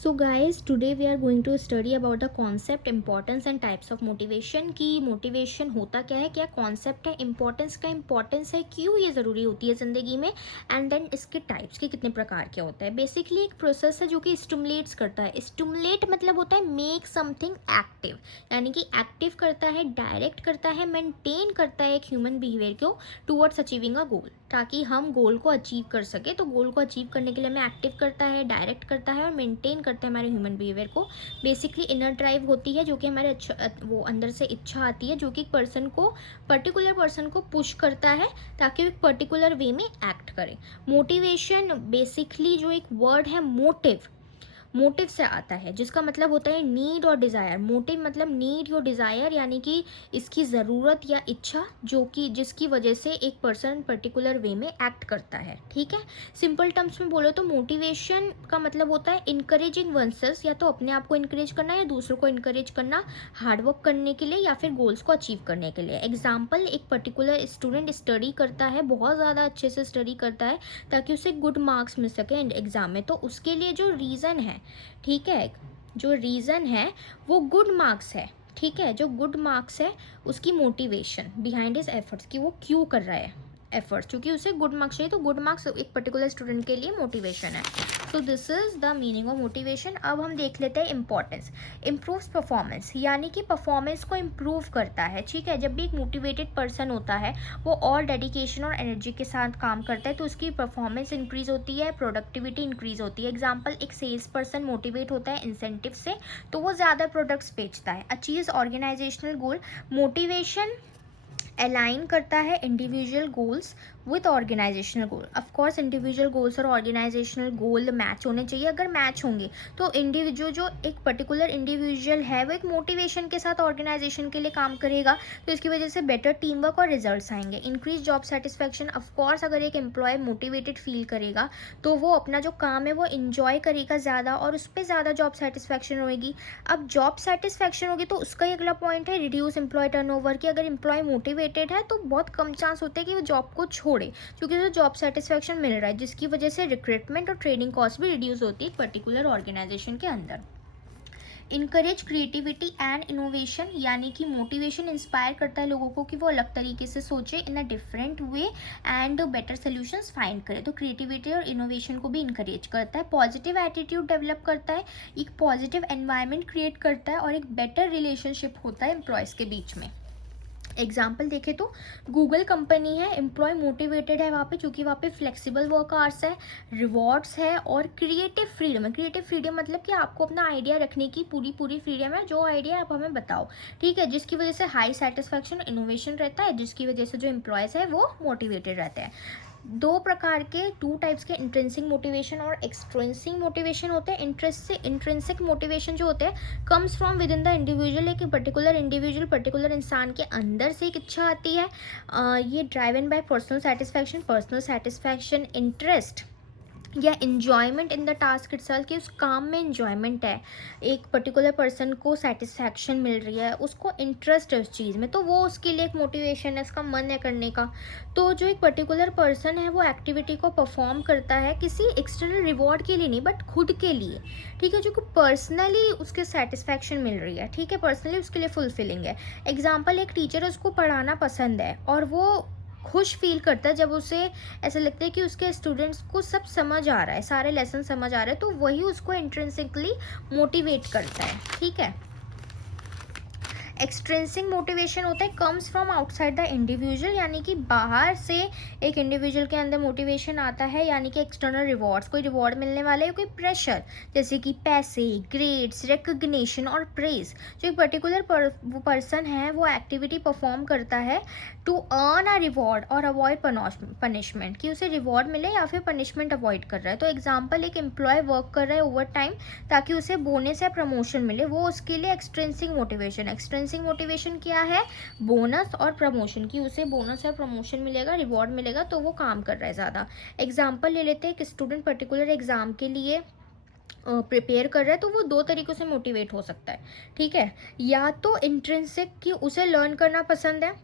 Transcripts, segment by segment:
So guys today we are going to study about the concept importance and types of motivation की motivation होता क्या है, क्या concept है, इंपॉर्टेंस का इंपॉर्टेंस है, क्यों ये ज़रूरी होती है ज़िंदगी में, एंड देन इसके टाइप्स के कितने प्रकार के होते हैं। बेसिकली एक प्रोसेस है जो कि स्टिमुलेट्स करता है। स्टिमुलेट मतलब होता है मेक समथिंग एक्टिव, यानी कि एक्टिव करता है, डायरेक्ट करता है, मेंटेन करता है एक ह्यूमन बिहेवियर को टूवर्ड्स अचीविंग अ गोल, ताकि हम गोल को अचीव कर सके। तो गोल को अचीव करने के लिए हमें एक्टिव करता है, डायरेक्ट करता है और मेंटेन करते हैं हमारे ह्यूमन बिहेवियर को। बेसिकली इनर ड्राइव होती है जो कि हमारे वो अंदर से इच्छा आती है जो कि एक पर्टिकुलर पर्सन को पुश करता है ताकि वो एक पर्टिकुलर वे में एक्ट करे। मोटिवेशन बेसिकली जो एक वर्ड है मोटिव से आता है, जिसका मतलब होता है नीड और डिज़ायर। मोटिव मतलब नीड और डिज़ायर, यानी कि इसकी ज़रूरत या इच्छा जो कि जिसकी वजह से एक पर्सन पर्टिकुलर वे में एक्ट करता है। ठीक है, सिंपल टर्म्स में बोलो तो मोटिवेशन का मतलब होता है इनकरेजिंग वंसेस, या तो अपने आप को इनकरेज करना या दूसरों को इनकरेज करना हार्डवर्क करने के लिए या फिर गोल्स को अचीव करने के लिए। एग्जाम्पल, एक पर्टिकुलर स्टूडेंट स्टडी करता है, बहुत ज़्यादा अच्छे से स्टडी करता है ताकि उसे गुड मार्क्स मिल सके एग्ज़ाम में, तो उसके लिए जो रीज़न है, ठीक है, जो रीज़न है वो गुड मार्क्स है। ठीक है, जो गुड मार्क्स है उसकी मोटिवेशन बिहाइंड हिज एफर्ट्स, कि वो क्यों कर रहा है एफर्ट्स, क्योंकि उसे गुड मार्क्स चाहिए। तो गुड मार्क्स एक पर्टिकुलर स्टूडेंट के लिए मोटिवेशन है। So this is the meaning of motivation. अब हम देख लेते हैं इंपॉर्टेंस। इम्प्रूव्स परफॉर्मेंस, यानी कि परफॉर्मेंस को इम्प्रूव करता है। ठीक है, जब भी एक मोटिवेटेड पर्सन होता है वो और डेडिकेशन और एनर्जी के साथ काम करता है तो उसकी परफॉर्मेंस इंक्रीज होती है, प्रोडक्टिविटी इंक्रीज होती है। एग्जाम्पल, एक सेल्स पर्सन मोटिवेट होता है इंसेंटिव से तो वो ज़्यादा प्रोडक्ट्स बेचता है। Achieves organisational goal, motivation align करता है individual goals with organisational goal. Of course individual goals और ऑर्गेनाइजेशनल गोल मैच होने चाहिए। अगर मैच होंगे तो इंडिविजुअल जो एक पर्टिकुलर इंडिविजुअल है वो एक मोटिवेशन के साथ ऑर्गेनाइजेशन के लिए काम करेगा, तो इसकी वजह से बेटर टीम वर्क और रिजल्ट्स आएंगे। इंक्रीज जॉब सेटिस्फैक्शन, ऑफकोर्स अगर एक एम्प्लॉय मोटिवेटेड फील करेगा तो वो अपना जो काम है वो इंजॉय करेगा ज़्यादा और उस पर ज़्यादा जॉब सेटिस्फैक्शन होगी। अब जॉब सेटिस्फैक्शन होगी तो उसका ही अगला पॉइंट है रिड्यूस एम्प्लॉय टर्नओवर, कि अगर एम्प्लॉय मोटिवेटेड है तो बहुत कम चांस होते हैं कि वो जॉब को छोड़े, क्योंकि उसे जॉब सेटिस्फैक्शन मिल रहा है, जिसकी वजह से रिक्रूटमेंट और ट्रेनिंग कॉस्ट भी रिड्यूस होती है एक पर्टिकुलर ऑर्गेनाइजेशन के अंदर। इनकरेज क्रिएटिविटी एंड इनोवेशन, यानी कि मोटिवेशन इंस्पायर करता है लोगों को कि वो अलग तरीके से सोचे in a different way and better solutions find करे, तो क्रिएटिविटी और इनोवेशन को भी इनकरेज करता है। पॉजिटिव एटीट्यूड डेवलप करता है, एक पॉजिटिव एनवायरनमेंट क्रिएट करता है और एक बेटर रिलेशनशिप होता है एम्प्लॉयज़ के बीच में। एग्जाम्पल देखें तो गूगल कंपनी है, एम्प्लॉय मोटिवेटेड है वहाँ पे, क्योंकि वहाँ पे फ्लेक्सिबल वर्क आवर्स है, रिवॉर्ड्स है और क्रिएटिव फ्रीडम है। क्रिएटिव फ्रीडम मतलब कि आपको अपना आइडिया रखने की पूरी फ्रीडम है, जो आइडिया आप हमें बताओ। ठीक है, जिसकी वजह से हाई सेटिस्फैक्शन इनोवेशन रहता है, जिसकी वजह से जो एम्प्लॉयज़ है वो मोटिवेटेड रहते हैं। दो प्रकार के, टू टाइप्स के इंट्रिंसिक मोटिवेशन और एक्सट्रिंसिक मोटिवेशन होते हैं। इंट्रिंसिक मोटिवेशन जो होते हैं comes from within the individual, एक पर्टिकुलर इंसान के अंदर से एक इच्छा आती है। ये driven by personal satisfaction, interest या enjoyment in the task itself, कि उस काम में इन्जॉयमेंट है, एक पर्टिकुलर पर्सन को सेटिस्फैक्शन मिल रही है, उसको इंटरेस्ट है उस चीज़ में, तो वो उसके लिए एक मोटिवेशन है, उसका मन है करने का। तो जो एक पर्टिकुलर पर्सन है वो एक्टिविटी को परफॉर्म करता है किसी एक्सटर्नल रिवॉर्ड के लिए नहीं, बट खुद के लिए। ठीक है, जो कि पर्सनली उसके सेटिस्फैक्शन मिल रही है। ठीक है, पर्सनली उसके लिए फुलफिलिंग है। एग्जाम्पल, एक टीचर है, उसको पढ़ाना पसंद है और वो खुश फील करता है जब उसे ऐसा लगता है कि उसके स्टूडेंट्स को सब समझ आ रहा है, सारे लेसन समझ आ रहे हैं, तो वही उसको इंट्रिंसिकली मोटिवेट करता है। ठीक है, एक्सट्रिंसिक मोटिवेशन होता है comes from outside the individual, यानी कि बाहर से एक इंडिविजुअल के अंदर मोटिवेशन आता है, यानी कि एक्सटर्नल रिवॉर्ड्स, कोई रिवॉर्ड मिलने वाला है, कोई प्रेशर, जैसे कि पैसे, ग्रेड्स, रिकग्निशन और प्रेज। जो एक पर्टिकुलर पर्सन है वो एक्टिविटी परफॉर्म करता है टू अर्न अ रिवॉर्ड और अवॉइड पनिशमेंट, कि उसे रिवॉर्ड मिले या फिर पनिशमेंट अवॉइड कर रहा है। तो एग्जाम्पल, एक एम्प्लॉय वर्क कर रहा है ओवर टाइम ताकि उसे बोनस या प्रमोशन मिले, वो उसके लिए एक्सट्रिंसिक मोटिवेशन क्या है, बोनस और प्रमोशन, की उसे बोनस और प्रमोशन मिलेगा, रिवॉर्ड मिलेगा, तो वो काम कर रहा है ज़्यादा। एग्जाम्पल ले लेते हैं, एक स्टूडेंट पर्टिकुलर एग्जाम के लिए प्रिपेयर कर रहा है तो वो दो तरीक़ों से मोटिवेट हो सकता है। ठीक है, या तो इंट्रिंसिक, कि उसे लर्न करना पसंद है,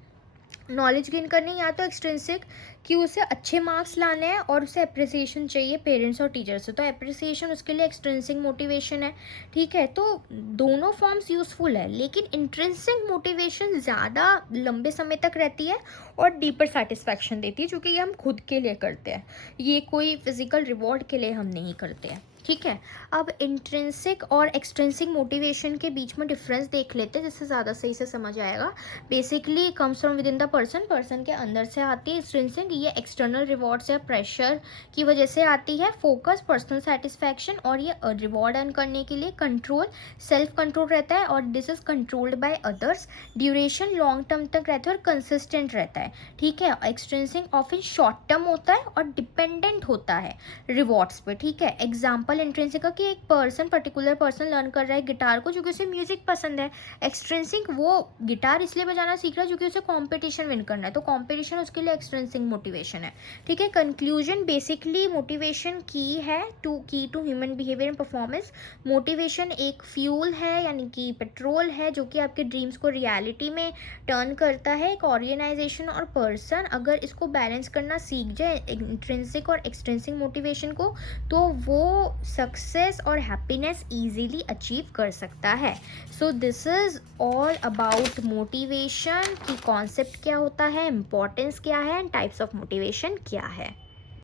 नॉलेज गेन करनी, या तो एक्सट्रिंसिक कि उसे अच्छे मार्क्स लाने हैं और उसे अप्रिसिएशन चाहिए पेरेंट्स और टीचर से, तो अप्रिसिएशन उसके लिए एक्सट्रिंसिक मोटिवेशन है, ठीक है। तो दोनों फॉर्म्स यूज़फुल है, लेकिन इंट्रिंसिक मोटिवेशन ज़्यादा लंबे समय तक रहती है और डीपर सेटिस्फैक्शन देती है, क्योंकि ये हम खुद के लिए करते हैं, ये कोई फिजिकल रिवॉर्ड के लिए हम नहीं करते हैं, ठीक है। अब इंट्रिंसिक और एक्सट्रिंसिक मोटिवेशन के बीच में डिफरेंस देख लेते हैं, जिससे ज़्यादा सही से समझ आएगा। Basically comes from within the person के अंदर से आती है। एक्सट्रिंसिक ये एक्सटर्नल रिवॉर्ड्स या प्रेशर की वजह से आती है। फोकस, पर्सनल सेटिस्फैक्शन, और ये रिवॉर्ड अर्न करने के लिए कंट्रोल, सेल्फ कंट्रोल रहता है, और this is controlled by others. Duration long term तक रहता है और कंसिस्टेंट रहता है, ठीक है। एक्सट्रिंसिक ऑफन शॉर्ट टर्म होता है और डिपेंडेंट होता है रिवॉर्ड्स पे, ठीक है। एग्जाम्पल इंट्रिंसिक का कि एक पर्टिकुलर पर्सन लर्न कर रहा है गिटार को, जो कि उसे म्यूजिक पसंद है। एक्सट्रिंसिक वो गिटार इसलिए बजाना सीख रहा है क्योंकि उसे कंपटीशन विन करना है, तो कंपटीशन उसके लिए एक्सट्रिंसिक मोटिवेशन है, ठीक है। Conclusion, basically motivation key to human behaviour and performance. Motivation एक फ्यूल है, यानी कि पेट्रोल है, जो कि आपके ड्रीम्स को रियलिटी में टर्न करता है। एक ऑर्गेनाइजेशन और पर्सन अगर इसको बैलेंस करना सीख जाए, इंट्रिंसिक और एक्सट्रिंसिक मोटिवेशन को, तो वो सक्सेस और हैप्पीनेस इजीली अचीव कर सकता है। So this is all about motivation की कॉन्सेप्ट क्या होता है, इम्पोर्टेंस क्या है, एंड टाइप्स ऑफ मोटिवेशन क्या है।